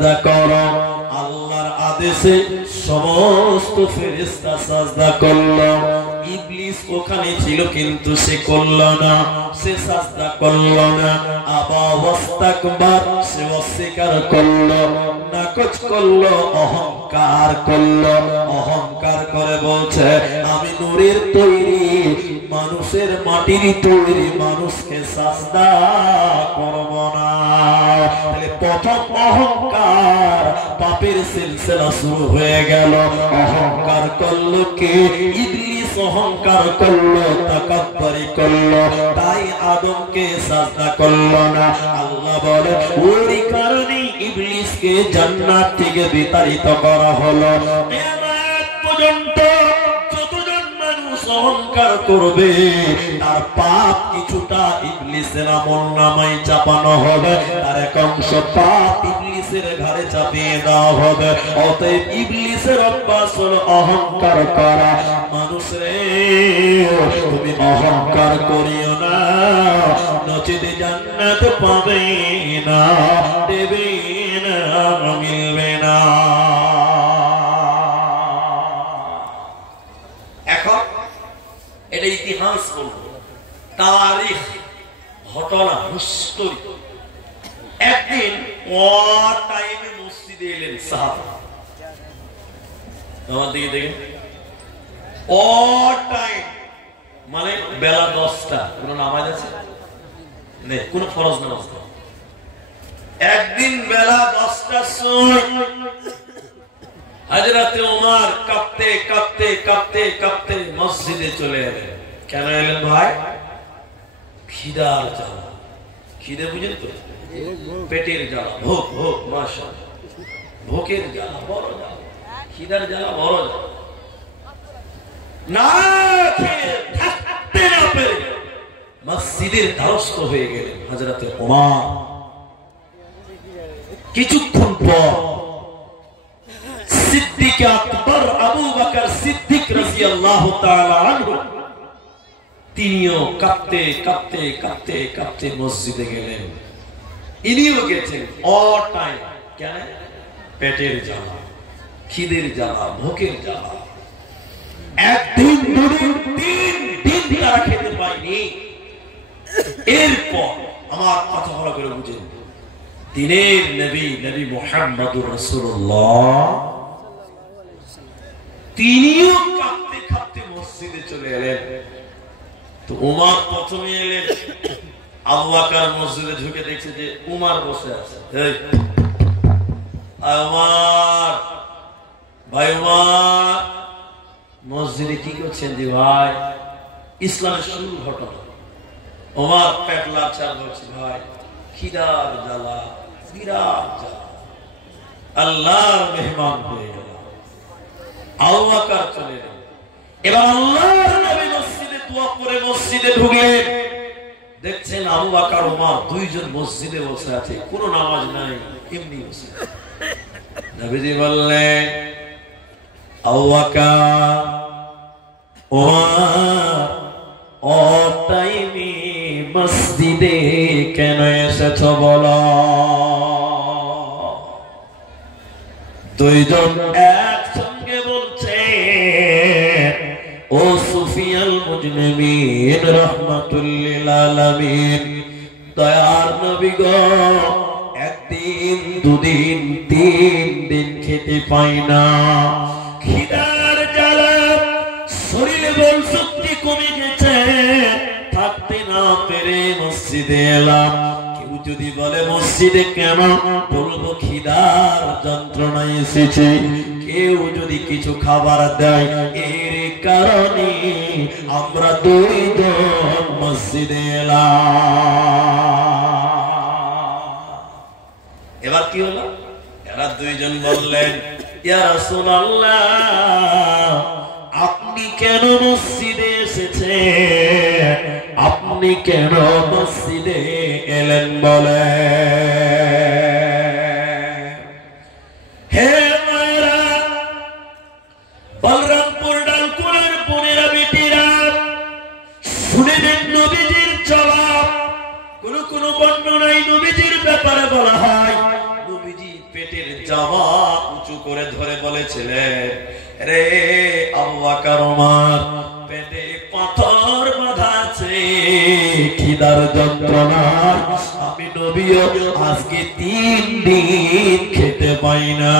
সাজদা করো। আল্লাহর আদেশে সমস্ত ফেরেশতা সাজদা করলো। ইবলিস ওখানে ছিল কিন্তু সে করল না, সে সাজদা করল না। আবা ওয়াস্তাকবার, সে অস্বীকার করলো, নাকচ করলো, অহংকার করলো। অহংকার করে বলছে আমি নূরের তৈরি, মানুষের মাটির তৈরি, মানুষকে সাজদা করব না। তাহলে প্রথম অহংকার, পাপের সিলসিলা শুরু হয়ে গেল। অহংকার করলো কে? ইবলিস অহংকার করলো, তাকাব্বুরি করলো, তাই আদমকে সাজদা করলো না। আল্লাহ বলে ওই কারণে ইবলিসকে জান্নাত থেকে বিতাড়িত করা হলো। কিয়ামত পর্যন্ত যতজন মানুষ অহংকার করবে তার পাপ কিছুটা ইবলিসের আমলনামায় চাপানো হবে, তার এক অংশ পাপ ইবলিসের ঘাড়ে চাপিয়ে দেওয়া হবে। অতএব ইবলিসের অভ্যাস হলো অহংকার করা। মানুষ রে, তুমি অহংকার করিও না, নচেত জান্নাত পাবে না, দেবে না, মিলবে না। এখন এটা ইতিহাস বলবো, তারিখ, ঘটনা, হিস্টোরি। একদিন টাইমে মসজিদে এলেন সাহাবা। আমার দিকে দেখেন, টাইম মানে বেলা 10টা। কোন নামাজ আছে নেই, কোন ফরজ নামাজ নেই। একদিন বেলা 10টার সময় হযরতে ওমর কাঁপতে কাঁপতে কাঁপতে কাঁপতে মসজিদে চলে এলেন। কেন এলেন ভাই? খিদার জ্বালা। খিদে বুঝেন তো? পেটের জ্বালা, ভোক, ভোক, মাশাআল্লাহ, ভোকের জ্বালা বড় জ্বালা, খিদার জ্বালা বড় জ্বালা। না খেয়ে থাকতে না পেরে মসজিদের দ্বারস্থ হয়ে গেলেন হযরতে ওমর। কিছুক্ষণ পর সিদ্দিক আকবর আবু বকর সিদ্দিক রাদিয়াল্লাহু তাআলা আনহু তিনিও কাঁপতে কাঁপতে কাঁপতে কাঁপতে মসজিদে গেলেন। ইনিও গেছেন টাইম। কেন? পেটের জ্বালা, খিদের জ্বালা, ভোকের জ্বালা। একদিন, দুদিন, 3 দিন তারা খেতে পায়নি। এরপর আমার কথা ভালো করে বুঝেন, দিনের নবী, নবী মুহাম্মদুর রাসূলুল্লাহ, তিনিও কাঁপতে কাঁপতে মসজিদে চলে এলেন। তো ওমর প্রথমে এলেন, আবু বকর মসজিদে ঢুকে দেখছে যে উমর বসে আছে। এই ওমর, ভাই ওমর, মসজিদে কি করছেন জি ভাই? ইসলামের শুরু ঘটনা। ওমর পেট লাচার বলছে, ভাই খিদার জ্বালা, বিরাট জ্বালা, আল্লাহর মেহমান হয়ে গেল। আবু বকর চলে এলেন। এবার আল্লাহর নবী মসজিদে দোয়া করে মসজিদে ঢুকলেন। দেখছেন আবু বকর ওমর দুইজন মসজিদে বসে আছে, কোনো নামাজ নাই, এমনি বসে। নবীজি বললেন, আবু বকর, ওমর, টাইমে মসজিদে কেন এসেছ বলো? দুইজন একসঙ্গে বলছে, ও সুফিয়াল মুজনিমিন রাহমাতুল লিল আলামিন, দয়ার নবী গো, একদিন, দুদিন, 3 দিন খেতে পাই না, খিদার জ্বালা, শরীরে বল শক্তি কমে গেছে, থাকতে না পেরে মসজিদে এলাম। কেউ যদি বলে মসজিদে কেন, বলবো খিদার যন্ত্রণায় এসেছে। কেউ যদি কিছু খাবার দেয়, এর কারণে আমরা দুইজন মসজিদে এলাম। এবার কি হলো? এরা দুইজন বললেন, ইয়া রাসূলুল্লাহ, আপনি কেন মসজিদে এসেছেন? আপনি কেন মসজিদে এলেন বলে? হে মায়েরা, বলরামপুর ডালকুলার বোনেরা, বেটিরা, শুনে দেন নবীজির জবাব। কোন কোন বর্ণনায় নবীজির ব্যাপারে বলা হয়, নবীজি পেট পেটের জামা উঁচু করে ধরে বলেছিলেন, রে আবু বকর ওমর, পেটে পাথর বাঁধা আছে, খিদার যন্ত্রণা, আমি নবীও আজকে 3 দিন খেতে পাই না।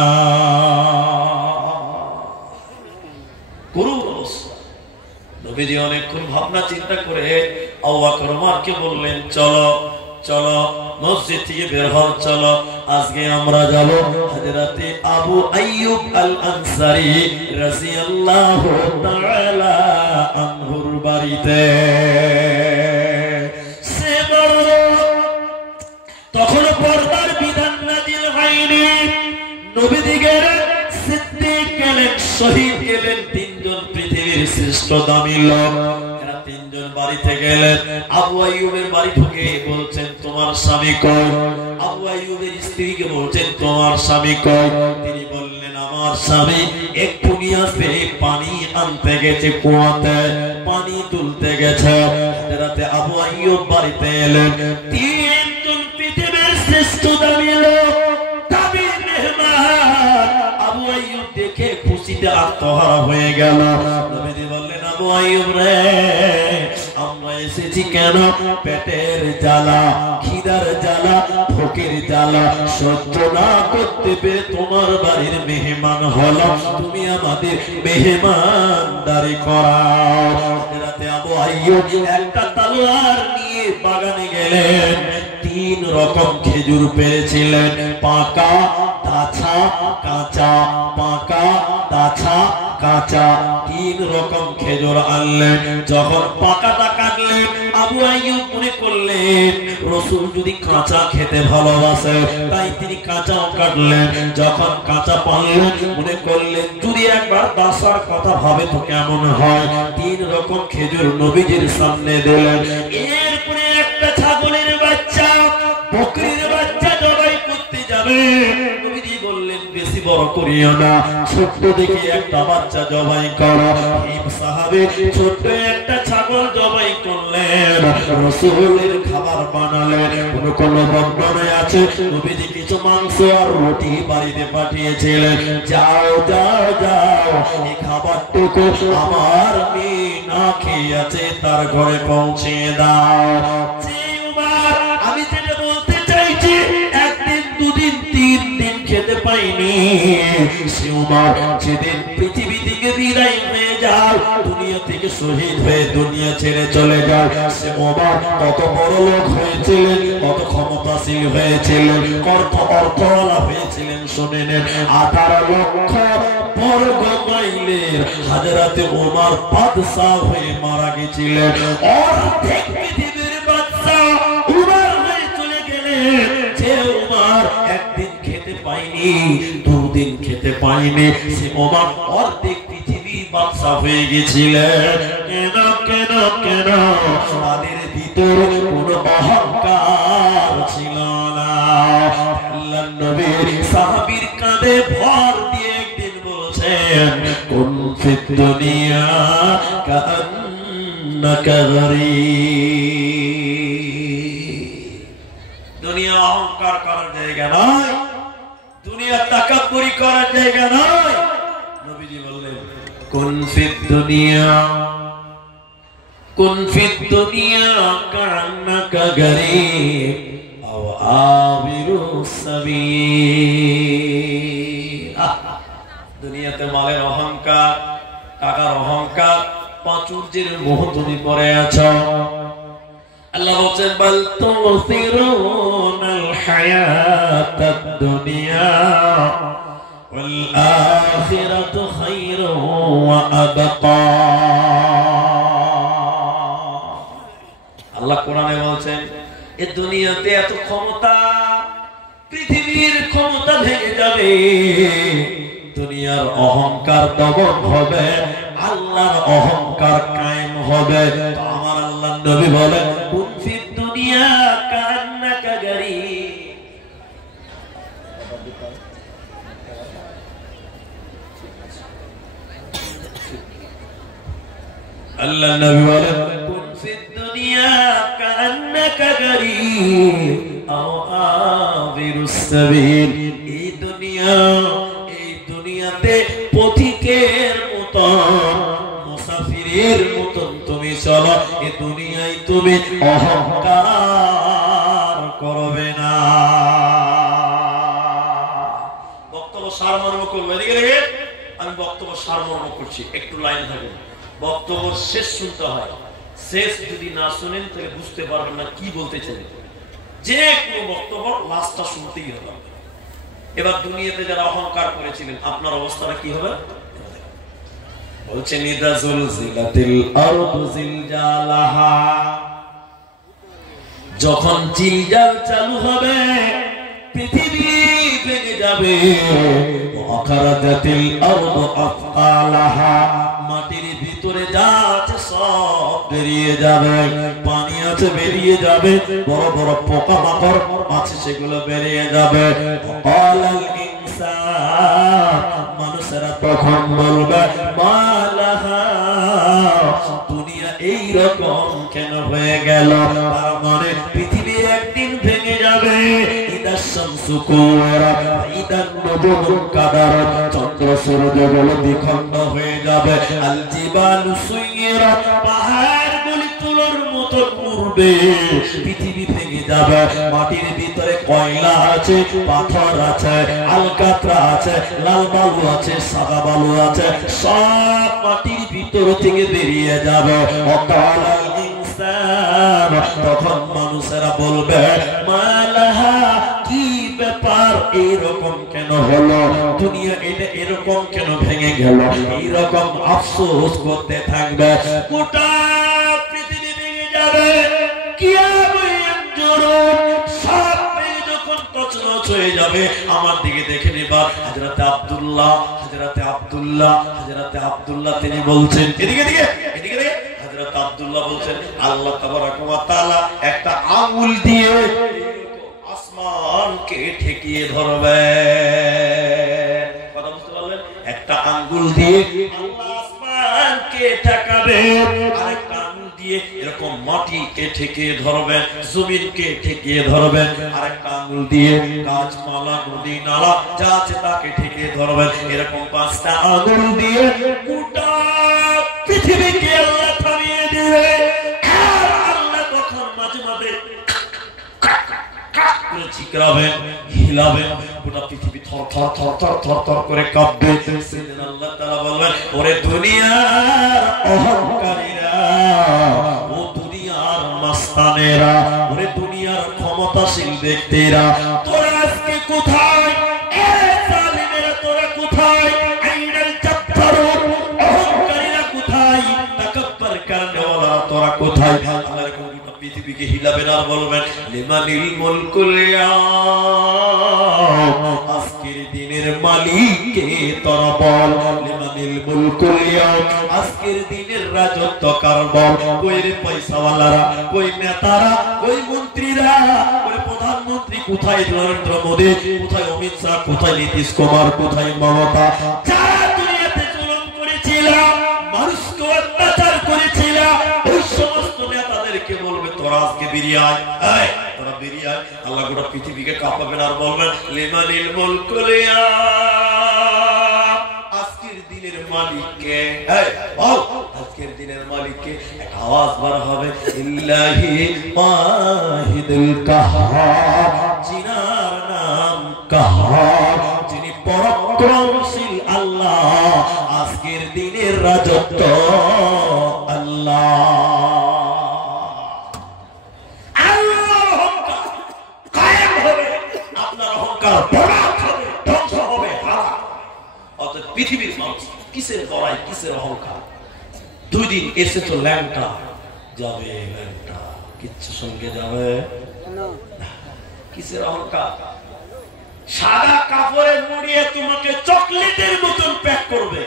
করুন অবস্থা। নবীজি অনেকক্ষণ ভাবনা চিন্তা করে আবু বকর ওমরকে বললেন, চলো চলো মসজিদ থেকে বের হও, চলো আজকে আমরা যাব হযরতে আবু আইয়ুব আল আনসারী রাদিয়াল্লাহু তাআলা আনহুর বাড়িতে। সে বড় তখন পর্দার বিধান নাযিল হয়নি, নবীজি গেলেন, সিদ্দিক গেলেন, শহীদ গেলেন, 3 জন পৃথিবীর শ্রেষ্ঠ দামি লোক। এরা 3 জন বাড়িতে গেলেন। আবু আইয়ুবের বাড়ি ঢুকে বলছেন, তোমার স্বামী কই? আবু আইয়ুবের স্ত্রীকে বলছেন, তোমার স্বামী কই? তিনি বললেন, আমার স্বামী একটু নিয়ে আসবে, পানি আনতে গেছে, কুয়াতে পানি তুলতে গেছে। রাতে আবু আইয়ুব বাড়িতে এলেন। 3 জন পৃথিবীর শ্রেষ্ঠ দামি লোক, দামি মেহমান। আবু আইয়ুব দেখে খুশিতে আত্মহারা হয়ে গেল। নবীজি বললেন, আবু আইয়ুব রে, আমরা এসেছি কেন? পেটের জ্বালা, খিদার জ্বালা, ভোকের জ্বালা সহ্য না করতে পেরে তোমার বাড়ির মেহমান হলো, তুমি আমাদের মেহমানদারি করাও। রাতে আবু আইয়ুব একটা তলোয়ার নিয়ে বাগানে গেলেন। 3 রকম খেজুর পেরেছিলেন, পাকা, তাছা, কাঁচা, পাকা, তাছা, কাঁচা, 3 রকম খেজুর আনলেন। যখন পাকাটা কাটলেন, আবু আইয়ুব মনে করলেন রাসূল যদি কাঁচা খেতে ভালোবাসে, তাই তিনি কাঁচাও কাটলেন। যখন কাঁচা পানলেন, মনে করলেন যদি একবার দাসার কথা ভাবে তো কেমন হয়। 3 রকম খেজুর নবীজির সামনে দিলেন। এরপরে একটা ছাগলের বাচ্চা, বকরির বাচ্চা জবাই করতে যাবে। নবীজি বললেন, বেশি বড় করিও না, ছোট্ট দেখে একটা বাচ্চা জবাই করো। এই সাহাবী ছোট্ট একটা ছাগল জবাই করলেন, রাসূলের খাবার বানালেন। কোন বর্ণনায় আছে নবীজি কিছু মাংস আর রুটি বাড়িতে পাঠিয়েছিলেন, যাও যাও যাও, এই খাবারটুকু আমার মেয়ে না খেয়ে আছে, তার ঘরে পৌঁছে দাও। আমি যেটা বলতে চাইছি, 1 দিন 2 দিন 3 দিন খেতে পাইনি। সে উমর যেদিন পৃথিবী থেকে বিদায় হয়ে যায়, দুনিয়া থেকে শহীদ হয়ে দুনিয়া ছেড়ে চলে যায়, সে উমর কত বড় লোক হয়েছিলেন, কত ক্ষমতাশীল হয়েছিলেন, কত অর্থওয়ালা হয়েছিলেন শুনে নেন। 18 লক্ষ বর্গ মাইলের হযরতে উমর বাদশা হয়ে মারা গেছিলেন। অর্ধেক পৃথিবীর বাদশা উমর হয়ে চলে গেলেন। যে উমর 1 দিন খেতে পায়নি, 2 দিন খেতে পায়নি, সে উমর অর্ধেক পৃথিবীর বাদশা হয়ে গেছিলেন। কেন কেন কেন? তাদের ভিতরে কোনো অহংকার ছিল না। আল্লাহর নবী সাহাবীর কাঁধে ভর দিয়ে একদিন বলছেন, কুন ফিদ দুনিয়া কাআন্নাকা গরীব। দুনিয়া অহংকার করার জায়গা নয়, দুনিয়া তাকাব্বুরি করার জায়গা নয়। নবীজি বললেন, কুন ফিদ দুনিয়া, কুন ফিদ দুনিয়া কাআন্নাকা গরীব আও আবিরুস সাবিল। দুনিয়াতে মালের অহংকার, টাকার অহংকার, প্রাচুর্যের মোহ তুমি পড়ে আছো। আল্লাহ বলেন, বাল তুসিরুনাল হায়াতাদ দুনিয়া ওয়াল আখিরাতু খায়রুন ওয়া আবকা। আল্লাহ কোরআনে বলেন, এই দুনিয়াতে এত ক্ষমতা, পৃথিবীর ক্ষমতা ভেঙে যাবে, দুনিয়ার অহংকার দমন হবে, আল্লাহর অহংকার কায়েম হবে। আমার আল্লাহর নবী বলেন, কুন ফিদ দুনিয়া কাআন্নাকা গরীব। আল্লাহর নবী বলেন, কুন ফিদ দুনিয়া কাআন্নাকা গরীব আও আবিরুস সাবিল। এই দুনিয়া দুনিয়া, এই দুনিয়াতে পথিকের মতন মুসাফিরের মতন তুমি চলো, এই দুনিয়ায় তুমি অহংকার করবে না। বক্তব্য সারমর্ম করবো, এদিকে দেখে আমি বক্তব্য সারমর্ম করছি, একটু লাইন থাকবে। বক্তব্য শেষ শুনতে হয়, শেষ যদি না শুনেন তাহলে বুঝতে পারবেন না কি বলতে চাই। যে কোনো বক্তব্য লাস্টটা শুনতেই হবে। এবার দুনিয়াতে যারা অহংকার করেছিলেন আপনার অবস্থাটা কি হবে বলছেন, ইদা জুলজিলাতিল আরদু জিলজালাহা, যখন জিলজাল চালু হবে পৃথিবী ভেঙে যাবে, ওয়াখারাজাতিল আরদু আফআলাহা, মাটির ভিতরে যা আছে সব বেরিয়ে যাবে, পানি আছে বেরিয়ে যাবে, বড় বড় পোকামাকড় আছে সেগুলো বেরিয়ে যাবে। ওয়াকালাল ইনসান, মানুষেরা তখন বলবে মালাহা, দুনিয়া এই রকম কেন হয়ে গেল? তার মানে পৃথিবী একদিন ভেঙে যাবে। ইদাশ শামসু কুওয়ারাত, ইদান নুজুমু কাদারাত, চন্দ্র সূর্যগুলো দ্বিখণ্ড হয়ে যাবে। আল জিবালু সুইরাত, পাহাড়গুলি তুলোর মতো উড়বে। পৃথিবী ভেঙে যাবে, মাটির ভিতরে কয়লা আছে, পাথর আছে, আলকাতরা আছে, লাল বালু আছে, সাদা বালু আছে, সব মাটির ভিতর থেকে বেরিয়ে যাবে। ওয়াকালাল ইনসান, তখন মানুষেরা বলবে মালাহা, কি ব্যাপার এরকম কেন হলো? দুনিয়া এটা এরকম কেন ভেঙে গেল? এইরকম আফসোস করতে থাকবে। গোটা পৃথিবী ভেঙে যাবে, হয়ে যাবে। আমার দিকে দেখে নেবার হযরতে আব্দুল্লাহ, হযরতে আব্দুল্লাহ, হযরতে আব্দুল্লাহ তিনি বলছেন, এদিকে এদিকে এদিকে এদিকে, হযরতে আব্দুল্লাহ বলছেন আল্লাহ তাবারাক ওয়া তাআলা একটা আঙ্গুল দিয়ে আসমানকে ঠেকিয়ে ধরবে। কথা বুঝতে পারলেন? একটা আঙ্গুল দিয়ে আল্লাহ আসমানকে ঠেকাবে, আরেকটা আঙ্গুল দিয়ে এরকম মাটিকে ঠেকিয়ে ধরবেন, জমিনকে ঠেকিয়ে ধরবেন, আরেকটা আঙ্গুল দিয়ে গাছপালা, নদী নালা যা আছে তাকে ঠেকিয়ে ধরবেন। এরকম পাঁচটা আঙ্গুল দিয়ে গোটা পৃথিবীকে আল্লাহ থামিয়ে দিবে। আর আল্লাহ তখন মাঝে মাঝে চিকরাবেন, হিলাবেন, গোটা পৃথিবী থর থর থর থর থর থর করে কাঁপবে। সেদিন আল্লাহ তাআলা বলবেন, ওরে দুনিয়ার অহংকারীরা, ও দুনিয়ার মাস্তানেরা, ওরে দুনিয়ার ক্ষমতাশীল ব্যক্তিরা, তোরা আজকে কোথায়? এ জালিমেরা তোরা কোথায়? আইনাল জাব্বারুন, অহংকারীরা কোথায়? তাকাব্বুর করনেওয়ালা তোরা কোথায়? আল্লাহ এরকম গোটা পৃথিবীকে হিলাবেন আর বলবেন, লিমানিল মুলকুল ইয়াউম, আজকের দিনের মালিক কে তোরা বল। লিমানিল মুলকুল ইয়াউম, আজকের দিনের রাজত্ব কার বল। কই রে পয়সাওয়ালারা, কই নেতারা, কই মন্ত্রীরা, কই প্রধানমন্ত্রী কোথায়? নরেন্দ্র মোদি কোথায়? অমিত শাহ কোথায়? নীতিশ কুমার কোথায়? মমতা, যারা দুনিয়াতে জুলুম করেছিল, মানুষকে অত্যাচার করেছিল, ওই সমস্ত নেতাদেরকে বলবে তোরা আজকে বেরিয়ে আয়, এই তোরা বেরিয়ে আয়। আল্লাহ গোটা পৃথিবীকে কাঁপাবেন আর বলবেন, লিমানিল মুলকুল ইয়াউম, আজকের দিনের মালিক কে? এই বল, আজকের দিনের মালিক কে? এক আওয়াজ বার হবে, ইল্লাহি ওয়াহিদুল কাহ্হার, জিনার নাম কাহ্হার, যিনি পরাক্রমশীল আল্লাহ, আজকের দিনের রাজত্ব আল্লাহ। পৃথিবীর মানুষ কিসের লড়াই, কিসের অহংকার? দুই দিন এসে তো ল্যাংটা যাবে, ল্যাংটা কিচ্ছু সঙ্গে যাবে না, কিসের অহংকার? সাদা কাপড়ে মুড়িয়ে তোমাকে চকলেটের মতন প্যাক করবে,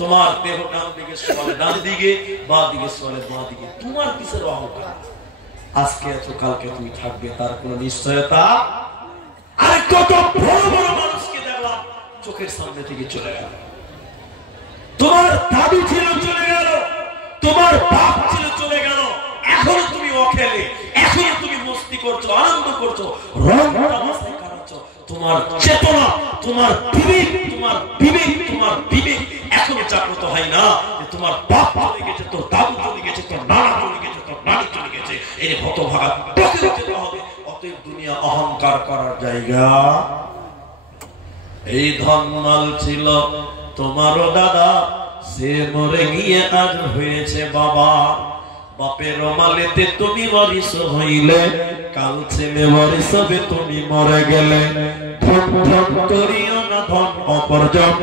তোমার দেহ ডান দিকে সরে ডান দিকে, বাঁ দিকে সরে বাঁ দিকে, তোমার কিসের অহংকার? আজকে এত কালকে তুমি থাকবে তার কোন নিশ্চয়তা? আর কত বড় বড় মানুষকে দেখলাম চোখের সামনে থেকে চলে গেল। তোমার দাদু ছিল চলে গেল, তোমার বাপ ছিল চলে গেল, এখনো তুমি অখেলে, এখনো তুমি মস্তি করছো, আনন্দ করছো, রং তামাশায় কাটাচ্ছ, তোমার চেতনা, তোমার বিবেক, তোমার বিবেক, তোমার বিবেক এখনো জাগ্রত হয় না যে তোমার বাপ চলে গেছে, তোর দাদু চলে গেছে, তোর নানা চলে গেছে, তোর নানি চলে গেছে, এই হতভাগা তোকে যেতে হবে। অতএব দুনিয়া অহংকার করার জায়গা। এই ধনমাল ছিল তোমারও দাদা, সে মরে গিয়ে আজ হয়েছে বাবা। বাপের মালেতে তুমি মরিস হইলে, কাল ছেলে মরিস হবে তুমি মরে গেলে। ধন ধন করিও না ধন অপরজন,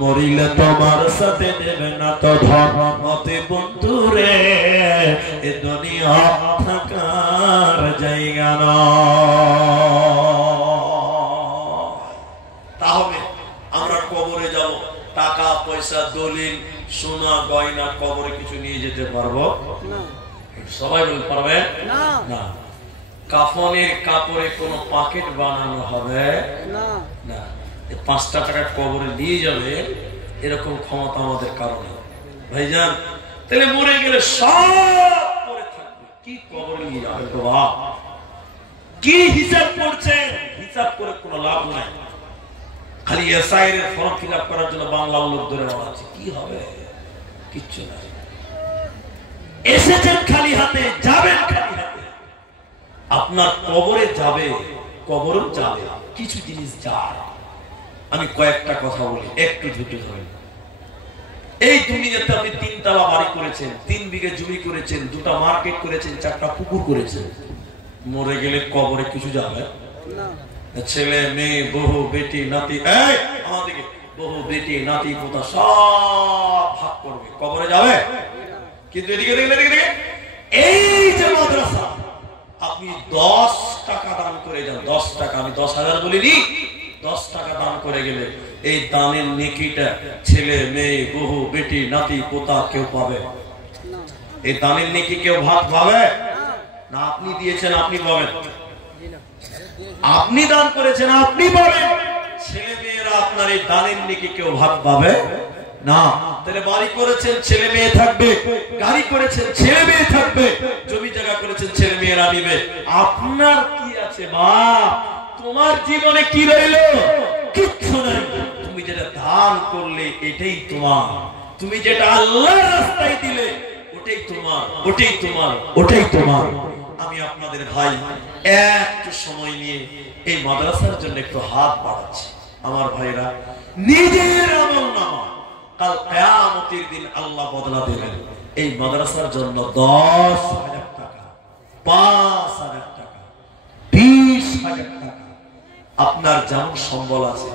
মরিলে তোমার সাথে দেবে না তো ধন। অতে বন্ধু রে এ দুনিয়া থাকার জায়গা না। তাহলে আমরা কবরে যাব, টাকা পয়সা দলিল সোনা গয়না কবরে কিছু নিয়ে যেতে পারবো না? সবাই বলতে পারবে না। কাফনের কাপড়ে কোনো প্যাকেট বানানো হবে না। 5টা টাকা কবরে নিয়ে যাবে এরকম ক্ষমতা আমাদের কারণে ভাইজান। তাহলে মরে গেলে সব পরে থাকবে, কি কবরে নিয়ে যাবে বাবা? কি হিসাব করছেন? হিসাব করে কোনো লাভ নাই। খালি এসআইয়ের ফর্ম ফিল আপ করার জন্য বাংলা লোক ধরে আছে, কি হবে? কিচ্ছু নাই। এসেছেন খালি হাতে, যাবেন খালি হাতে। আপনার কবরে যাবে, কবরও যাবে, কিছু জিনিস যায়। আমি কয়েকটা কথা বলি, একটু ধৈর্য ধরেন। এই দুনিয়াতে আপনি 3 তলা বাড়ি করেছেন, 3 বিঘা জমি করেছেন, 2টা মার্কেট করেছেন, 4টা পুকুর করেছেন। মরে গেলে কবরে কিছু যাবে না। ছেলে মেয়ে বহু বেটি নাতি, এই আমাদেরকে বহু বেটি নাতি পোতা সব ভাগ করবে, কবরে যাবে। কিন্তু এদিকে দেখে এই যে মাদ্রাসা, আপনি 10 টাকা দান করে যান, 10 টাকা, আমি 10,000 বলিনি, 10 টাকা দান করে গেলে এই দানের নেকিটা ছেলে মেয়ে বহু বেটি নাতি পোতা কেউ পাবে? এই দানের নেকি কেউ ভাগ পাবে না? আপনি দিয়েছেন আপনি পাবেন, আপনি দান করেছেন আপনি পাবেন। ছেলে মেয়েরা আপনার এই দানের নেকি কেউ ভাগ পাবে না। তাহলে বাড়ি করেছেন ছেলে মেয়ে থাকবে, গাড়ি করেছেন ছেলে মেয়ে থাকবে, জমি জায়গা করেছেন ছেলে মেয়েরা নিবে। আপনার কি আছে বাপ? তোমার জীবনে কি রইল? কিচ্ছু নাই। তুমি যেটা দান করলে এটাই তোমার, তুমি যেটা আল্লাহর রাস্তায় দিলে ওটাই তোমার, ওটাই তোমার, ওটাই তোমার। আমি আপনাদের ভাই একটু সময় নিয়ে এই মাদ্রাসার জন্য একটু হাত বাড়াচ্ছি। আমার ভাইরা, নিজের আমলনামা কাল কিয়ামতের দিন আল্লাহ বদলা দেবেন। এই মাদ্রাসার জন্য 10,000 টাকা, 5,000 টাকা, 20,000 টাকা, আপনার যেমন সম্বল আছে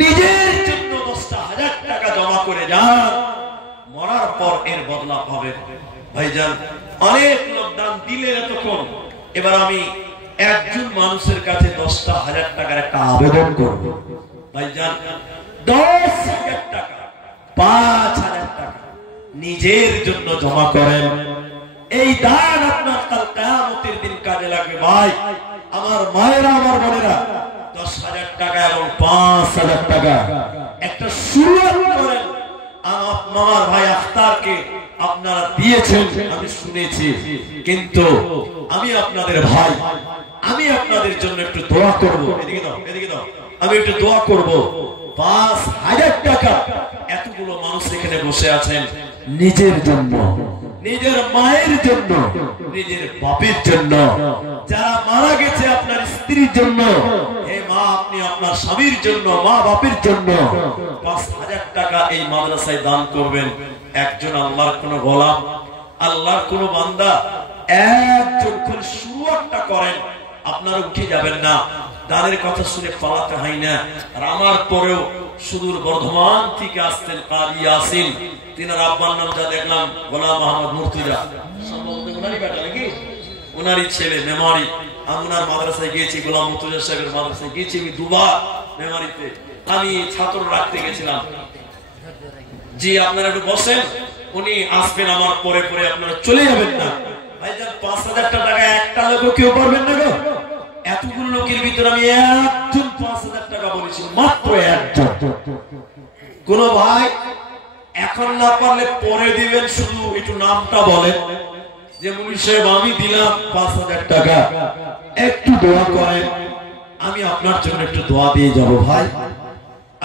নিজের জন্য 10,000 টাকা জমা করে যান। মরার পর এর বদলা পাবেন। ভাইজান, অনেক লোক দান দিলেন এতক্ষণ। এবার আমি একজন মানুষের কাছে 10,000 টাকার একটা আবেদন করব। ভাইজান, 10,000 টাকা, 5,000 টাকা নিজের জন্য জমা করেন। এই দান আপনার কাল কিয়ামতের দিন কাজে লাগবে। ভাই আমার মায়েরা, আমার বোনেরা, 10,000 টাকা এবং 5,000 টাকা একটা শুরুয়াত করেন। আমার ভাই আখতারকে আপনারা দিয়েছেন আমি শুনেছি, কিন্তু আমি আপনাদের ভাই, আমি আপনাদের জন্য একটু দোয়া করব। এদিকে দাও, এদিকে দাও, আমি একটু দোয়া করব। 5,000 টাকা এতগুলো মানুষ এখানে বসে আছেন নিজের জন্য, নিজের মায়ের জন্য, নিজের বাপের জন্য, যারা মারা গেছে আপনার স্ত্রীর জন্য, হে মা আপনি আপনার স্বামীর জন্য, মা বাপের জন্য 5,000 টাকা এই মাদ্রাসায় দান করবেন। একজন আল্লাহর কোন গোলাম, আল্লাহর কোন বান্দা একজন করে শুরুটা করেন, আপনারা উঠে যাবেন না। দানের কথা শুনে পালাতে হয় না। আর আমার পরেও সুদূর বর্ধমান থেকে আসতেন কারি ইয়াসিন, তিনার আব্বার নাম যা দেখলাম গোলাম মোহাম্মদ মুর্তজা, সম্ভবত ওনারই বেটা নাকি, ওনারই ছেলে মেমারি। আমি ওনার মাদ্রাসায় গিয়েছি, গোলাম মুর্তজা সাহেবের মাদ্রাসায় গিয়েছি আমি দুবার মেমারিতে। আমি ছাত্র রাখতে গেছিলাম। জি আপনারা একটু বসেন, উনি আসবেন আমার পরে পরে, আপনারা চলে যাবেন না। ভাইজান 5,000 টাকা একটা লোক কেউ পারবেন না গো? এতগুলো লোকের ভিতরে আমি একজন 5,000 টাকা বলেছি, মাত্র একজন। কোন ভাই এখন না পারলে পরে দিবেন, শুধু একটু নামটা বলেন যে মুনির সাহেব আমি দিলাম 5,000 টাকা, একটু দোয়া করেন। আমি আপনার জন্য একটু দোয়া দিয়ে যাব ভাই।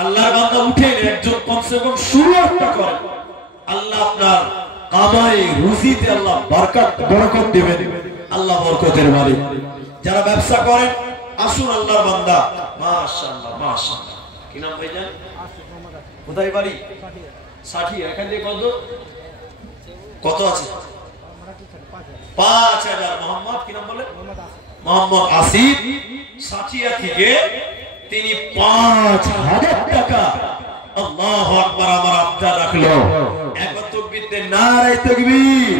আল্লাহর বান্দা উঠেন, একজন কমসে কম শুরু একটা করেন। আল্লাহ আপনার কামাই রুজিতে আল্লাহ বরকত দিবেন। আল্লাহ বরকতের মালিক। যারা ব্যবসা করেন আসুন আল্লাহর বান্দা। মাশাআল্লাহ মাশাআল্লাহ। কি নাম ভাইজান? কোথায় বাড়ি? 60। এখান থেকে কত আছে? 5000। মোহাম্মদ কি নাম বলে? মোহাম্মদ আসিফ। 60 থেকে তিনি 5000 টাকা আল্লাহু আকবার আমার আবদার রাখলো। একবার তাকবীর দেন, নারে তাকবীর,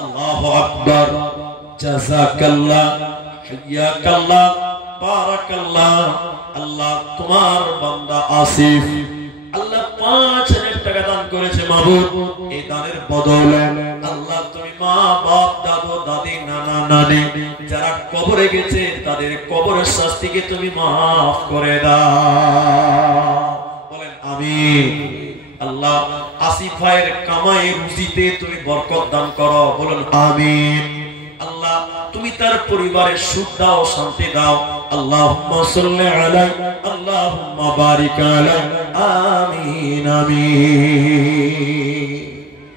আল্লাহু আকবার। জাযাকাল্লাহ, হাইয়াকাল্লাহ, বারাকাল্লাহ। আল্লাহ তোমার বান্দা আসিফ আল্লাহ 5000 টাকা দান করেছে মাবুদ। এই দানের বদলে আল্লাহ তুমি মা বাপ দাদু দাদি নানা নানি যারা কবরে গেছে তাদের কবরের শাস্তিকে তুমি মাফ করে দাও। বলেন আমিন। আল্লাহ আসিফ ভাইয়ের কামাই রুজিতে তুমি বরকত দান করো। বলেন আমিন। আল্লাহ তুমি তার পরিবারের সুখ দাও, শান্তি দাও। আল্লাহুম্মা সাল্লি আলাইহি, আল্লাহুম্মা বারিক আলাইহি। আমিন আমিন।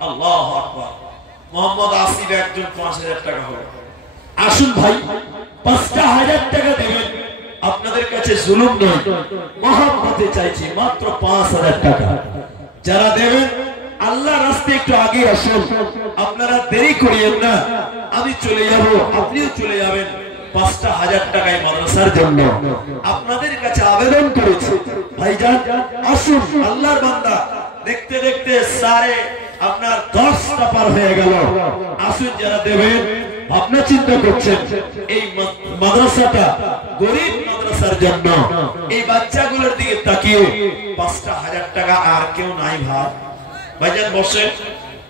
আল্লাহু আকবার। মোহাম্মদ আসিফ একজন 5000 টাকা হলো। আসুন ভাই 5000 টাকা দেবেন। আপনাদের কাছে জুলুম নয়, মহব্বতে চাইছি মাত্র 5000 টাকা। যারা দেবেন আল্লাহ রাস্তায় একটু আগে আসুন। আপনারা দেরি করিয়েন না, আমি চলে যাব, আপনিও চলে যাবেন। 5000 টাকায় মাদ্রাসার জন্য আপনাদের কাছে আবেদন করেছি। ভাইজান আসুন, আল্লাহর বান্দা দেখতে দেখতে সাড়ে আপনার 10টা পার হয়ে গেল। আসুন যারা দেবেন, ভাবনা চিন্তা করছেন এই মাদ্রাসাটা গরিব মাদ্রাসার জন্য, এই বাচ্চাগুলোর দিকে তাকিয়ে 5000 টাকা আর কেউ নাই ভাই। ভাইজান বসেন,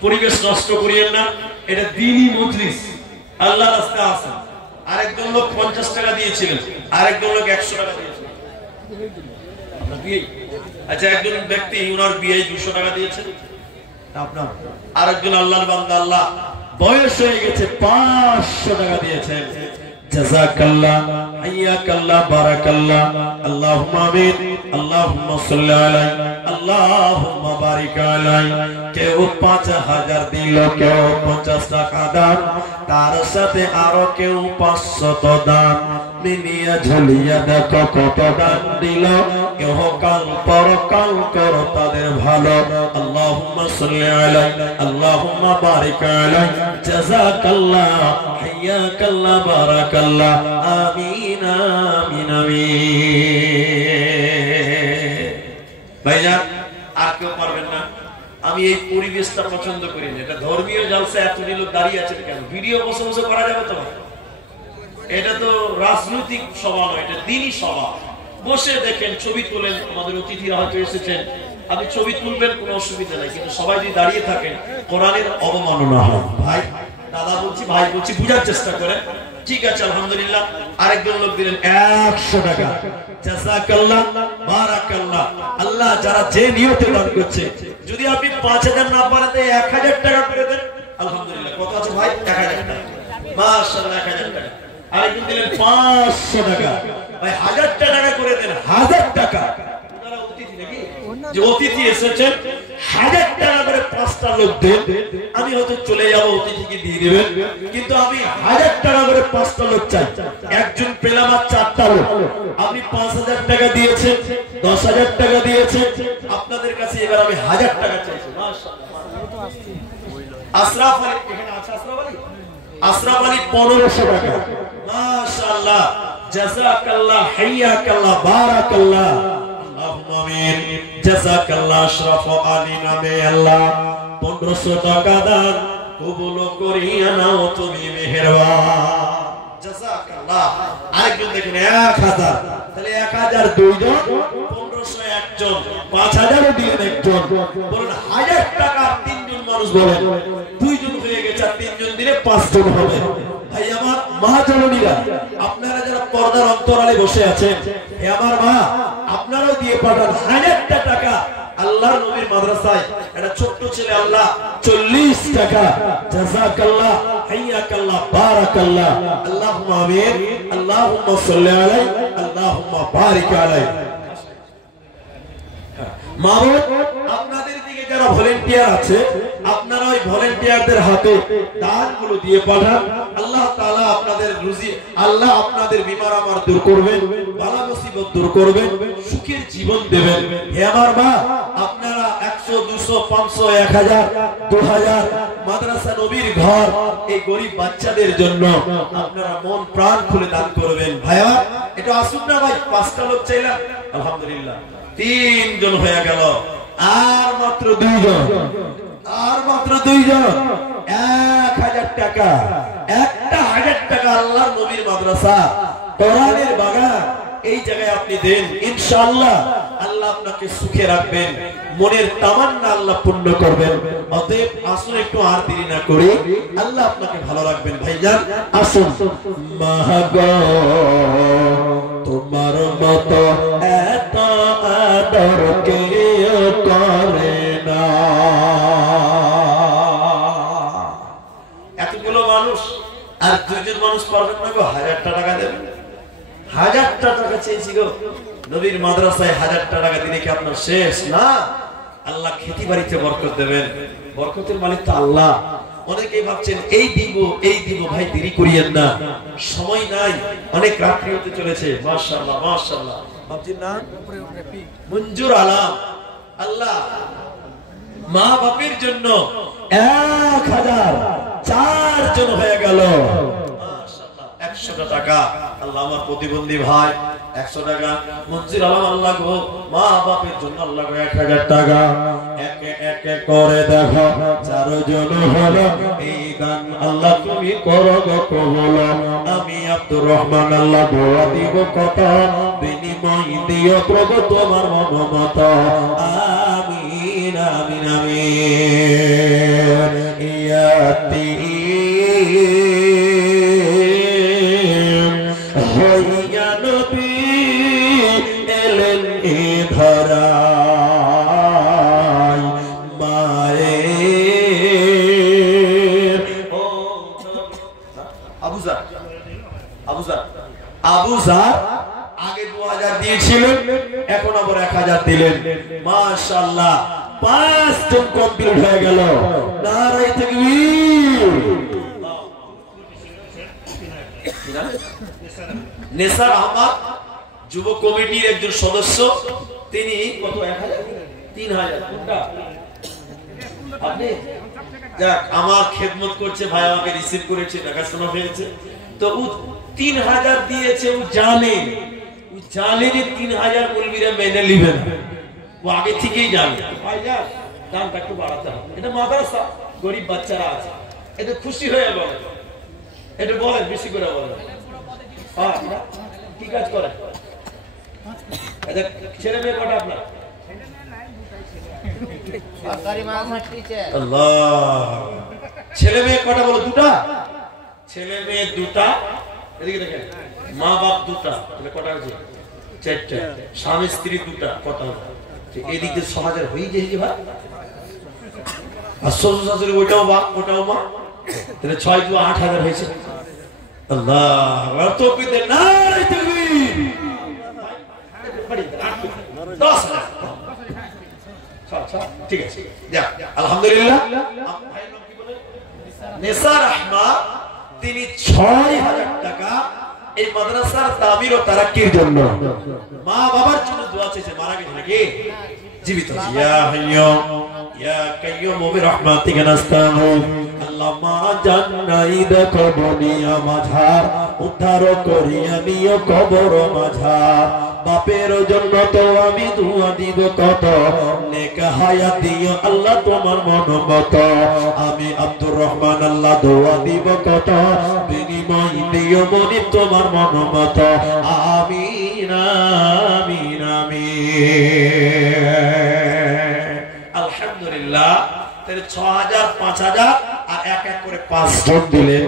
পরিবেশ নষ্ট করিয়েন না। এটা দ্বীনি মজলিস, আল্লাহ রাস্তায় আসেন। আরেকজন লোক 50 টাকা দিয়েছিলেন, আরেকজন লোক 100 টাকা দিয়েছিলেন। আচ্ছা, একজন ব্যক্তি ওনার বিয়ে 200 টাকা দিয়েছেন। আপনার আরেকজন আল্লাহর বান্দা, আল্লাহ বয়স হয়ে গেছে, 500 টাকা দিয়েছেন। জাযাকাল্লাহ, হাইয়াকাল্লাহ, বারাকাল্লাহ। আল্লাহুম্মা আমিন। আল্লাহুম্মা সাল্লি আলাইহি, আল্লাহুম্মা বারিক আলাইহি। কেউ 5000 দিল, কেউ 50 টাকা দান, তার সাথে আরো কেউ 500 দান। মিলিয়া ঝুলিয়া দেখো কত দান দিল। কেহ কাল পরকাল কর তাদের ভালো। আল্লাহুম্মা সাল্লি আলাইহি, আল্লাহুম্মা বারিক আলাইহি। জাযাকাল্লাহ, হাইয়াকাল্লাহ, বারাকাল্লাহ। আমিন আমিন আমিন। ভাইয়া আর কেউ পারবেন না? আমি এই পরিবেশটা পছন্দ করি না। এটা ধর্মীয় জলসা, এতটি লোক দাঁড়িয়ে আছে কেন? ভিডিও বসে বসে করা যাবে তো? এটা তো রাজনৈতিক সভা নয়, এটা দ্বীনি সভা। বসে দেখেন, ছবি তোলেন। আমাদের অতিথিরা হয়তো এসেছেন, আপনি ছবি তুলবেন, কোনো অসুবিধা নাই। কিন্তু সবাই যদি দাঁড়িয়ে থাকেন, কোরআনের অবমাননা হয়। ভাই, দাদা বলছি, ভাই বলছি, বুঝার চেষ্টা করেন। ঠিক আছে, আলহামদুলিল্লাহ। আরেকজন লোক দিলেন 100 টাকা। জাযাকাল্লাহ, বারাকাল্লাহ। আল্লাহ যারা যে নিয়তে দান করছে, যদি আপনি 5000 না পারেন তো 1000 টাকা করে দেন। আলহামদুলিল্লাহ। কত আছে ভাই? 1000 টাকা। মাশাআল্লাহ, 1000 টাকা। আরেকজন দিলেন 500 টাকা। ভাই 1000 টাকা করে দেন। 1000 টাকা। আপনারা অতিথি নাকি? যে অতিথি এসেছেন, 1000 টাকা করে 5টা লোক দেন। আমি হয়তো চলে যাব, অতিথিকে দিয়ে দিবেন। কিন্তু আমি 1000 টাকা করে 5টা লোক চাই। একজন পেলাম আর 4টা লোক। আপনি 5000 টাকা দিয়েছেন, 10000 টাকা দিয়েছেন। আপনাদের কাছে এবার আমি 1000 টাকা চাইছি। মাশাআল্লাহ। আশরাফ আলী এখানে আছে? আশরাফ আলী, আশরাফ আলী 1500 টাকা। মাশাআল্লাহ, জাযাকাল্লাহ, হাইয়াকাল্লাহ, বারাকাল্লাহ। আল্লাহুম্মা আমিন। জাযাকাল্লাহ। আশরাফ আলী নামে আল্লাহ 1500 টাকা দান কবুল করিয়া নাও তুমি মেহেরবান। জাযাকাল্লাহ। আরেকজন দেখেন 1000। তাহলে 1000 দুইজন, 1500 একজন, 5000 দিলেন একজন। বলেন 1000 টাকা 3জন মানুষ বলেন। 2জন হয়ে গেছে, আর 3জন দিলে 5জন হবে। ভাই আমার মা জননীরা, আপনারা যারা পর্দার অন্তরালে বসে আছেন, হে আমার মা, আপনারাও দিয়ে পাঠান 1000টা টাকা। আল্লাহর নবীর মাদ্রাসায় এটা ছোট্ট ছেলে আল্লাহ 40 টাকা জাযাকাল্লাহ হাইয়াকাল্লাহ বারাকাল্লাহ আল্লাহুম্মা আমিন আল্লাহুম্মা সাল্লি আলাইহি আল্লাহুম্মা বারিক আলাইহি। মাহবুব আপনাদের দিকে যারা ভলান্টিয়ার আছে আপনারা ওই ভলান্টিয়ারদের হাতে দানগুলো দিয়ে পাঠান। আল্লাহ তাআলা আপনাদের রুজি আল্লাহ আপনাদের বিমার আমার দূর করবেন, বালা মুসিবত দূর করবেন, সুখের জীবন দেবেন। হে আমার মা আপনারা 100 200 500 1000 2000 মাদ্রাসা নবীর ঘর এই গরিব বাচ্চাদের জন্য আপনারা মন প্রাণ খুলে দান করবেন। ভাইয়া এটা আসুন না ভাই, 5টা লোক চাইলাম আলহামদুলিল্লাহ 3 জন হয়ে গেল, আর মাত্র 2 জন, আর মাত্র 2 জন 1000 টাকা, 1000 টাকা আল্লাহর নবীর মাদ্রাসা কোরআনের বাগান এই জায়গায় আপনি দেন, ইনশাআল্লাহ আল্লাহ আপনাকে সুখে রাখবেন, মনের তামান্না আল্লাহ পূর্ণ করবেন। অতএব আসুন একটু আর দেরি না করি, আল্লাহ আপনাকে ভালো রাখবেন। ভাইজান আসুন। মাগো তোমার মতো এত আদর কেউ করে না। এতগুলো মানুষ আর 2 জন মানুষ পারবেন না গো, 1000 টাকা দেবেন। 1000 টাকা চেয়েছি গো নবীর মাদ্রাসায়, 1000 টাকা দিলে কি আপনার শেষ না? আল্লাহ খেতি বাড়িতে বরকত দেবেন, বরকতের মালিক তো আল্লাহ। অনেকেই ভাবছেন এই দিব ভাই, দেরি করিয়েন না, সময় নাই, অনেক রাত্রি হতে চলেছে। মাশাআল্লাহ মাশাআল্লাহ ভাবছেন না? মঞ্জুর আলাম আল্লাহ মা বাপের জন্য 1004 জন হয়ে গেল। 100 টাকা আল্লাহ আমার প্রতিবন্ধী ভাই 100 টাকা মঞ্জুর আলম আল্লাহ গো মা বাপের জন্য আল্লাহ গো 1000 টাকা। একে একে করে দেখো 4 জন হলো এই দান আল্লাহ তুমি করো গো কবুল। আমি আব্দুর রহমান আল্লাহ দোয়া দিব কত, বিনিময় দিও প্রভু তোমার মনোমত। আমিন আমিন আমিন। ইয়াতি হইয়া নবী এলেন এ ধরায়, মায়ের আবু জার আগে 2000 দিয়েছিলেন, এখন আবার 1000 দিলেন। মাশাআল্লাহ 5 জন কমপ্লিট হয়ে গেল। নারে তাকবীর। নেসার আহমদ যুব কমিটির একজন সদস্য, তিনি কত 3000 কোনটা আপনি যাক আমার খেদমত করছে ভাই, আমাকে রিসিভ করেছে, দেখাশোনা হয়েছে, তো ও 3000 দিয়েছে। ও জানে যে 3000 মৌলবীরা মেনে নিবে না, ও আগে থেকেই জানে ভাই যাক দামটা একটু বাড়াতে হবে, এটা মাদ্রাসা গরিব বাচ্চারা আছে, এটা খুশি হয়ে বলে, এটা বলেন বেশি করে বলেন। কি কাজ করে ছেলে মেয়ে কটা আপনার? ছেলে মেয়ে কটা বলো? 2টা ছেলে মেয়ে 2টা। এদিকে দেখেন মা বাপ 2টা, তাহলে কটা হয়েছে? 4টা। স্বামী স্ত্রী 2টা, কটা? এদিকে 6000 হয়ে যায় ভাই। আর শ্বশুর শাশুড়ি ওইটাও বাপ ওটাও মা, তাহলে 6 2 8000 হয়েছে। আল্লাহ তৌফিক দেন। নারে তাকবীর। 10,000 ঠিক আছে যা আলহামদুলিল্লাহ। নেসার আহমদ তিনি 6000 টাকা এই মাদ্রাসার তামির ও তারাক্কির জন্য, মা বাবার জন্য দোয়া চেয়েছে। মারা গেছে নাকি জীবিত? ইয়া হাইয়্যু ইয়া কাইয়্যুম বিরহমাতিকা নাস্তাগীথ। আল্লাহ মা জান্নাই দেখো দুনিয়া মাঝার, উদ্ধার করিয়া নিও কবর মাঝার। বাপের জন্য তো আমি দোয়া দিব কত, নেক হায়াত দিও আল্লাহ তোমার মনোমত। আমি আব্দুর রহমান আল্লাহ দোয়া দিব কত, বিনিময় দিও মনি তোমার মনোমত। আমিন আমিন আমিন। আলহামদুলিল্লাহ। তাহলে 6000 5000 আর এক এক করে 5 জন দিলেন।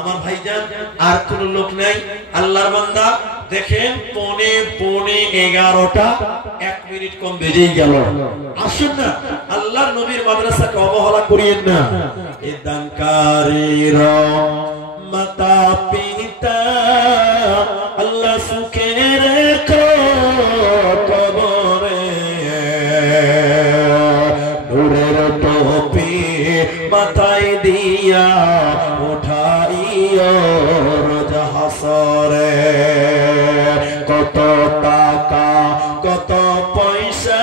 আমার ভাইজান আর কোন লোক নাই, আল্লাহর বান্দা দেখেন 11:15 1 মিনিট কম বেজেই গেল। আসুন না আল্লাহর নবীর মাদ্রাসাকে অবহেলা করিয়েন না। এ দানকারীর মাতা পিতা আল্লাহ সুখে রেখো কবরে, নূরের টুপি মাথায় দিয়া উঠাইও রোজ হাসরে। কত টাকা কত পয়সা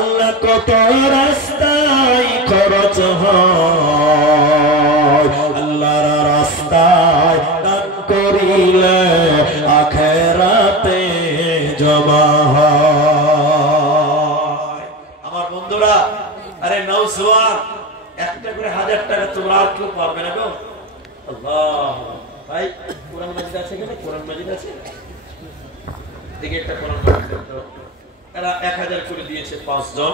আল্লাহ কত রাস্তায় খরচ হয়, আল্লাহর রাস্তায় দান করিলে আখিরাতে জমা হয়। আমার বন্ধুরা, আরে নওজওয়ান, একটা করে 1000 টাকা তোমরা আর কেউ পারবে না গো। আল্লাহ ভাই, কোরআন মাজিদ আছে এখানে? কোরআন মাজিদ আছে? দেখি একটা কোরআন মাজিদ তো এরা 1000 করে দিয়েছে 5 জন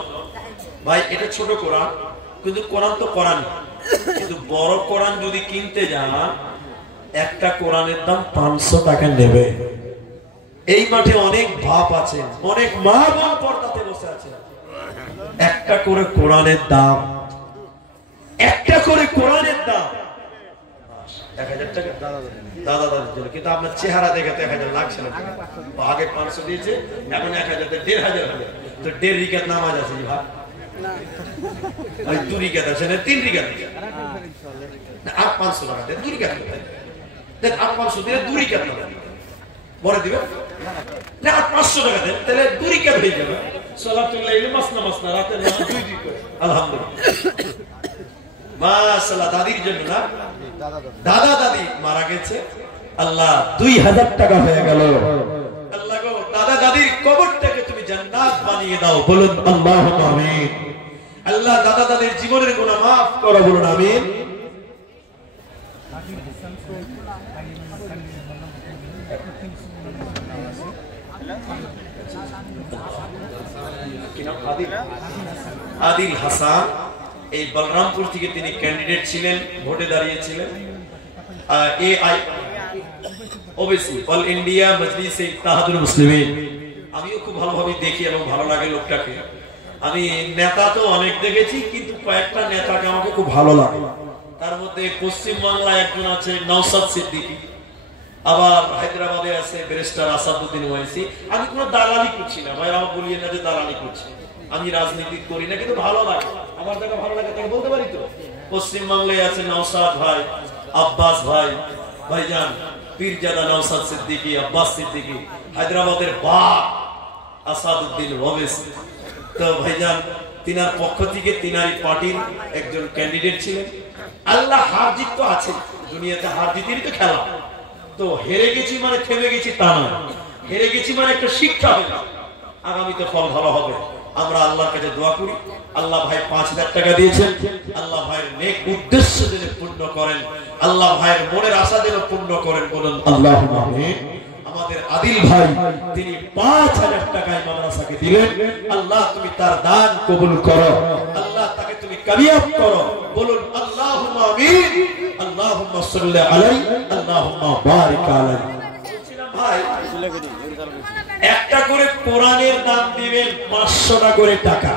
ভাই। এটা ছোট কোরআন, কিন্তু কোরআন তো কোরআন, কিন্তু বড় কোরআন যদি কিনতে যান একটা কোরআনের দাম 500 টাকা নেবে। এই মাঠে অনেক বাপ আছে, অনেক মা বোন পর্দাতে বসে আছে। একটা করে কোরআনের দাম, একটা করে কোরআনের দাম 1000 টাকা দাদা দাদির জন্য। কিন্তু আপনার চেহারা দেখে তো 1000 লাগছে না। আগে 500 দিয়েছে, এখন 1000 1500 হবে। তো 1.5 রিকাত নামাজ আছে ভাই, ওই 2 রিকাত আছে না 3 রিকাত না, আর 500 টাকা দেন 2 রিকাত দেন, আর 500 দিয়ে 2 রিকাত বড় দিবেন না, আর 500 টাকা দেন, তাহলে 2 রিকাত হয়ে যাবে। সালাতুল লাইলি মাসনা মাসনা, রাতে নামাজ 2 2 করে। আলহামদুলিল্লাহ, মাশাআল্লাহ। দাদির জন্য না, দাদা দাদি মারা গেছে, আল্লাহ 2000 টাকা হয়ে গেল। আল্লাহ গো, দাদা দাদির কবরটাকে তুমি জান্নাত বানিয়ে দাও, বলুন আল্লাহুম্মা আমিন। আল্লাহ দাদা দাদির জীবনের গুনাহ maaf করো, বলুন আমিন। আদিল হাসান, এই বলরামপুর থেকে তিনি ক্যান্ডিডেট ছিলেন, ভোটে দাঁড়িয়েছিলেন। ওবিসি অল ইন্ডিয়া মজলিস ইত্তেহাদুল মুসলিমিন। আমিও খুব ভালোভাবে দেখি এবং ভালো লাগে লোকটাকে। আমি নেতা তো অনেক দেখেছি, কিন্তু কয়েকটা নেতাকে আমাকে খুব ভালো লাগে। তার মধ্যে পশ্চিম বাংলায় একজন আছে নওশাদ সিদ্দিকী, আবার হায়দ্রাবাদে আছে ব্যারিস্টার আসাদউদ্দিন ওয়াইসি। আমি কোনো দালালি করছি না ভাই, আমার বলিয়ে না যে দালালি করছি, আমি রাজনীতি করি না, কিন্তু ভালো লাগে, আমার দেখা ভালো লাগে তাকে বলতে পারি তো। পশ্চিম বাংলায় আছে নওশাদ ভাই, আব্বাস ভাই, ভাইজান পীরজাদা নওশাদ সিদ্দিকী, আব্বাস সিদ্দিকী। হায়দ্রাবাদের বাপ আসাদউদ্দিন ওয়াইসি, তো ভাইজান তিনার পক্ষ থেকে তিনারি পার্টির একজন ক্যান্ডিডেট ছিলেন। আল্লাহ হার জিত তো আছে দুনিয়াতে, হার জিতেরই তো খেলা। তো হেরে গেছি মানে থেমে গেছি তা না, হেরে গেছি মানে একটা শিক্ষা হলো, আগামীতে ফল ভালো হবে। আমরা আল্লাহর কাছে দোয়া করি, আল্লাহ ভাই 5000 টাকা দিয়েছেন, আল্লাহ ভাইয়ের নেক উদ্দেশ্য যেন পূর্ণ করেন, আল্লাহ ভাইয়ের মনের আশা যেন পূর্ণ করেন, বলুন আল্লাহুম্মা আমিন। আমাদের আদিল ভাই তিনি 5000 টাকায় মাদ্রাসাকে দিলেন, আল্লাহ তুমি তার দান কবুল করো, আল্লাহ তাকে তুমি কামিয়াব করো, বলুন আল্লাহুম্মা আমিন। আল্লাহুম্মা সাল্লি আলাইহি, আল্লাহুম্মা বারিক আলাইহি। ভাই একটা করে কোরআনের দাম দিবেন 500 করে টাকা।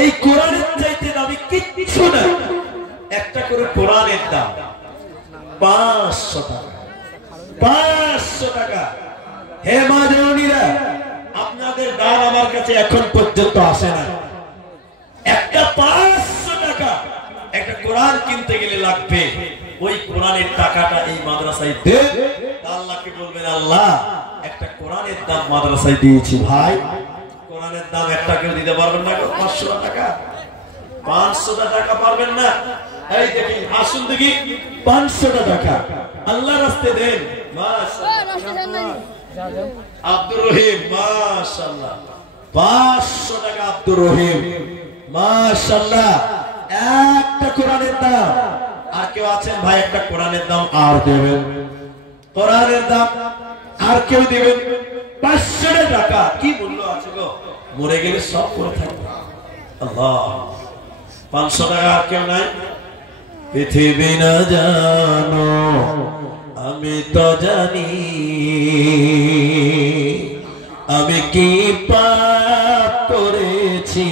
এই কোরআনের চাইতে দামি কিচ্ছু না। একটা করে কোরআনের দাম 500 টাকা, 500 টাকা। হে মা জননীরা, আপনাদের দান আমার কাছে এখন পর্যন্ত আসে না। একটা 500 টাকা একটা কোরআন কিনতে গেলে লাগবে, ওই কোরআনের টাকাটা এই মাদ্রাসায় দেন। আল্লাহকে বলবেন, আল্লাহ একটা কোরআনের দাম মাদ্রাসায় দিয়েছি। ভাই কোরআনের দাম একটা কেউ দিতে পারবেন না? 500 টাকা, 500 টাকা পারবেন না? এই দেখি, আসুন দেখি 500 টাকা আল্লাহর রাস্তায় দেন। মাশাআল্লাহ আব্দুর রহিম, মাশাআল্লাহ 500 টাকা আব্দুর রহিম, মাশাআল্লাহ। একটা কোরআনের দাম। আর কেউ আছেন ভাই একটা কোরআনের দাম আর দেবেন? কোরআনের দাম আর কেউ দিবেন? 500 টাকা কি মূল্য আছে গো, মরে গেলে সব করে থাকবে। আল্লাহ, 500 টাকা আর কেউ নাই? পৃথিবী না জানো আমি তো জানি আমি কি পাপ করেছি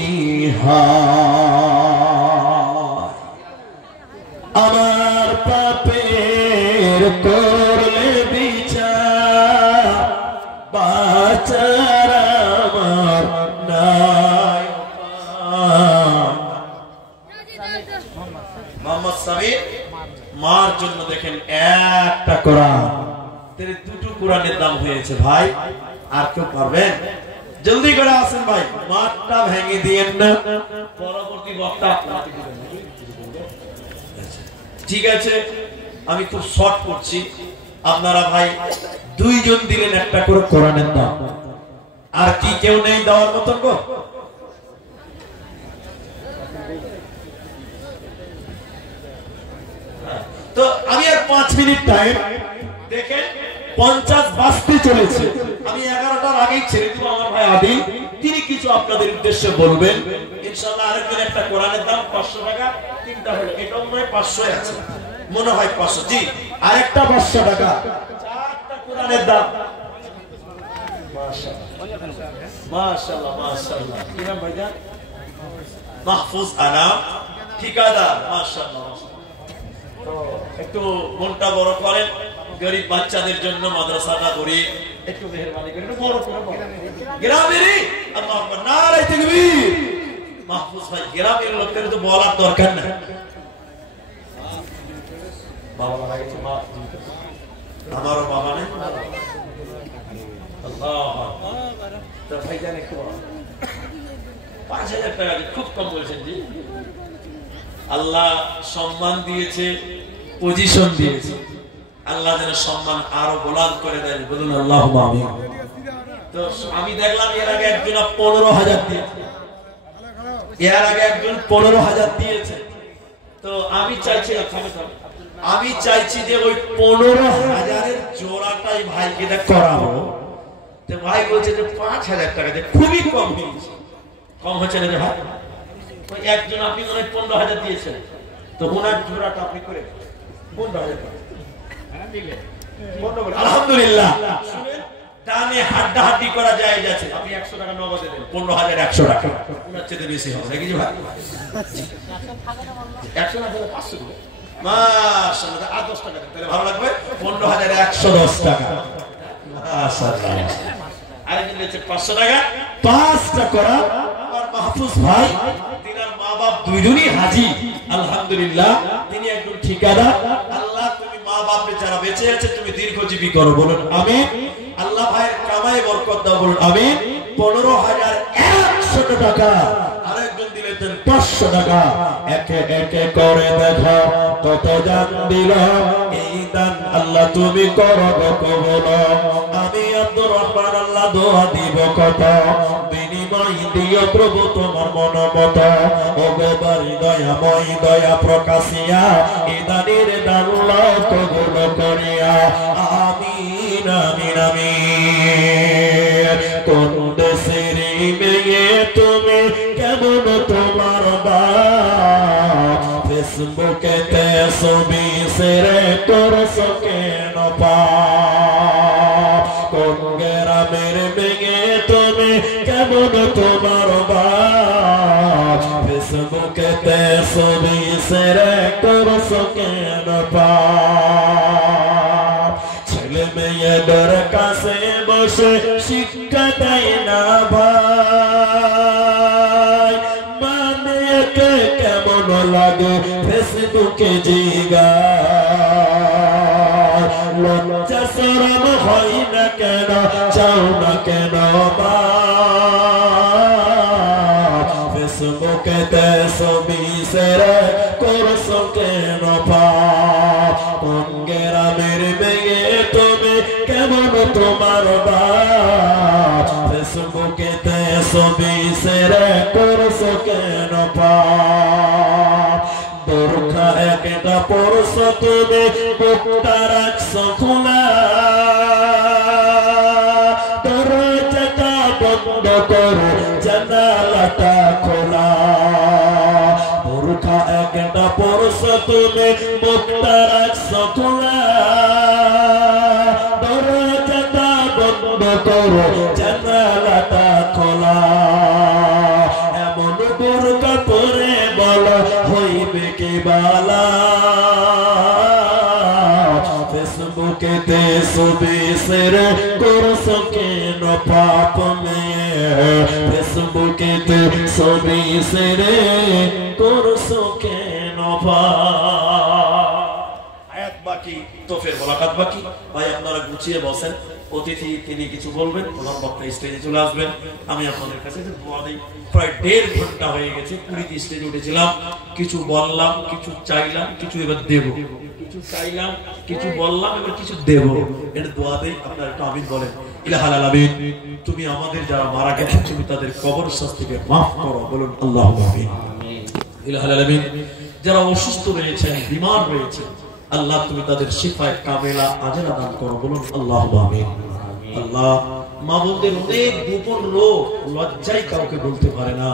আমার পাপের করলে বিচার বাঁচার আমার নাই। মোহাম্মদ সামির মার জন্য দেখেন একটা কোরআন, দুটো কোরআনের দাম হয়েছে ভাই। আর কেউ পারবেন? জলদি করে আসেন ভাই, মাঠটা ভেঙে দিয়েন না। পরবর্তী বক্তা ঠিক আছে, আমি খুব শর্ট করছি। আপনারা ভাই দুইজন দিলেন একটা করে কোরআনের দাম, আর কি কেউ নেই দেওয়ার মতন গো? তো আমি আর 5 মিনিট টাইম দেখেন 50 বাজতে চলেছে। আমি 11টার আগেই ছেড়ে দিব আমার ভাই আদি, তিনি কিছু আপনাদের উদ্দেশ্যে বলবেন ইনশাআল্লাহ। আরেকজন একটা কোরআনের দাম 500 টাকা, তিনটা হলো, এটাও নয় 500 আছে মনে হয় 500, জি আরেকটা 500 টাকা, চারটা কোরআনের দাম। মাশাআল্লাহ মাশাআল্লাহ। কি নাম ভাইজান? মাহফুজ আনাম ঠিকাদার। মাশাআল্লাহ। তো একটু মনটা বড় করেন, গরিব বাচ্চাদের জন্য মাদ্রাসাটা করি, একটু মেহেরবানি করে একটু বড় করে গ্রামেরই আল্লাহু আকবার নারে তাকবীর। মাহফুজ ভাই গ্রামের লোকদের তো বলার দরকার না। বাবা মারা গেছে, মা আমারও বাবা নেই। আল্লাহু আকবার। তো ভাইজান একটু 5000 টাকা খুব কম বলছেন জি। আল্লাহ সম্মান দিয়েছে, পজিশন দিয়েছে, আল্লাহ যেন সম্মান আরো বুলন্দ করে দেন, বলুন আল্লাহুম্মা আমিন। তো আমি দেখলাম এর আগে একজন 15000 দিয়েছে, এর আগে একজন 15000 দিয়েছে। তো আমি চাইছি যে ওই 15000 এর জোড়াটাই ভাইকে করাবো। তো ভাই বলছে যে 5000 টাকা দিয়ে খুবই কম হয়েছে। কম হচ্ছে না ভাই? একজন আপনি মনে হয় 15000 দিয়েছেন, তো ওনার জোড়াটা আপনি করে 15000 টাকা। আলহামদুলিল্লাহ। দানে হাড্ডাহাড্ডি করা যায় যাচ্ছে। আপনি 100 টাকা নগদে দেন, 15100 টাকা ওনার চেয়ে বেশি হবে নাকি জি ভাই? 100 না হলে 500 দিবেন। মাশাআল্লাহ, আর 10 টাকা দেন তাহলে ভালো লাগবে। 15110 টাকা। মাশাআল্লাহ। আরেকজন দিয়েছে 500 টাকা, 5টা করা। আর মাহফুজ ভাই তিনার মা বাপ দুইজনই হাজী, আলহামদুলিল্লাহ। তিনি একজন ঠিকাদার। আল্লাহ তুমি মা বাপকে যারা বেঁচে আছে তুমি দীর্ঘজীবী করো, বলুন আমিন। আল্লাহ ভাইয়ের কামাই বরকত দাও, বলুন আমিন। 15100 টাকা। আরেকজন দিলেন 500 টাকা। একে একে করে দেখো কত দান দিল। এই দান আল্লাহ তুমি করো কবুল। আমি আব্দুর রহমান আল্লাহ দোয়া দিব কত, বিনিময় দিও প্রভু তোমার মন মত। ও গোবারি দয়াময় দয়া প্রকাশিয়া এই দানের দান কবুল করিয়া। আমিন আমিন আমিন। কোন দেশের মেয়ে তুমি, কেমন তোমার বাপ, ফেসবুকে তে ছবি সেরে করছো কেন পাপ। কোন গ্রামের মেয়ে তুমি, কেমন তোমার বাপ, ফেসবুকে তে ছবি সেরে করছো কেন পাপ। ছেলে মেয়েদের কাছে বসে শিক্ষা দেয় না ভাই, মানে একে কেমন লাগে ফেসবুকে জিগা। লজ্জা শরম হয় না কেন, চাও না কেন মা, ফেসবুকে তে ছবি সেরে করছো কেন পাপ। কোন গ্রামের মেয়ে তুমি, কেমন তোমার বাপ, ফেসবুকে তে ছবি সেরে করছো কেন পাপ। বোরখা একটা পরছো তুমি, বুকটা রাখছো খোলা, দরজাটা বন্ধ করো জানালাটা খোলা। বোরখা একটা পরছো তুমি, বুকটা রাখছো খোলা, তোর জানালাটা খোলা এমন বোরকা পরে বলা হইবে কে বালা ফেসবুকেতে ছবি শেয়ার করছো কেন পাপ মে ফেসবুকেতে ছবি শেয়ার করছো কেন আয়াত বাকি তো ফের মোলাকাত বাকি ভাই আপনারা গুছিয়ে বসেন অতিথি তিনি কিছু বলবেন প্রধান বক্তা স্টেজে চলে আসবেন আমি আপনাদের কাছে দোয়া দেই প্রায় 1.5 ঘন্টা হয়ে গেছে 20 স্টেজে উঠেছিলাম কিছু বললাম কিছু চাইলাম কিছু এবার দেব কিছু চাইলাম কিছু বললাম এবার কিছু দেব এটা দোয়া দেই আপনারা একটু আমিন বলেন ইলাহাল আলামিন তুমি আমাদের যারা মারা গেছে তুমি তাদের কবর শাস্তিকে maaf করো বলুন আল্লাহুম্মা আমিন ইলাহাল আলামিন যারা অসুস্থ রয়েছেন বিমার রয়েছেন আল্লাহ তুমি তাদের শিফায়ে কামেলা আজরা দান করো বলুন আল্লাহুম্মা আমিন আল্লাহ মা বোনদের অনেক গোপন রোগ লজ্জায় কাউকে বলতে পারে না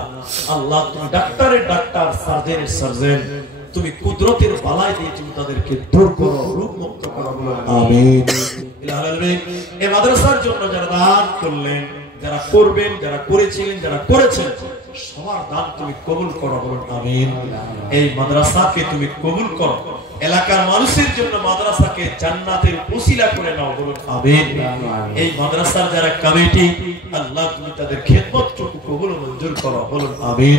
আল্লাহ তুমি ডাক্তারের ডাক্তার সার্জনের সার্জন তুমি কুদরতের বালাই দিয়ে তুমি তাদেরকে দূর করো রোগ মুক্ত করো বলুন আমিন ইলাহাল আলামিন এই মাদ্রাসার জন্য যারা দান করলেন যারা করবেন যারা করেছিলেন যারা করেছেন সবার দান তুমি কবুল করো বলুন আমিন এই মাদ্রাসাকে তুমি কবুল করো এলাকার মানুষের জন্য মাদ্রাসাকে জান্নাতের ওসিলা করে নাও বলুন আমিন এই মাদ্রাসার যারা কমিটি আল্লাহ তুমি তাদের খেদমতটুকু কবুল ও মঞ্জুর করো বলুন আমিন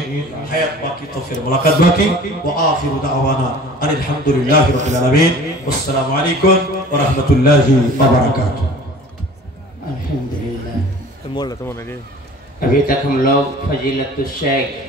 হায়াত বাকি তো ফির মুলাকাত বাকি ওয়া আখিরু দাওয়ানা আলহামদুলিল্লাহি রাব্বিল আলামিন আসসালামু আলাইকুম ওয়া রাহমাতুল্লাহি ওয়া বারাকাতুহু अल्हम्दुलिल्लाह अभी तक हम लोग फजीलतुश शेख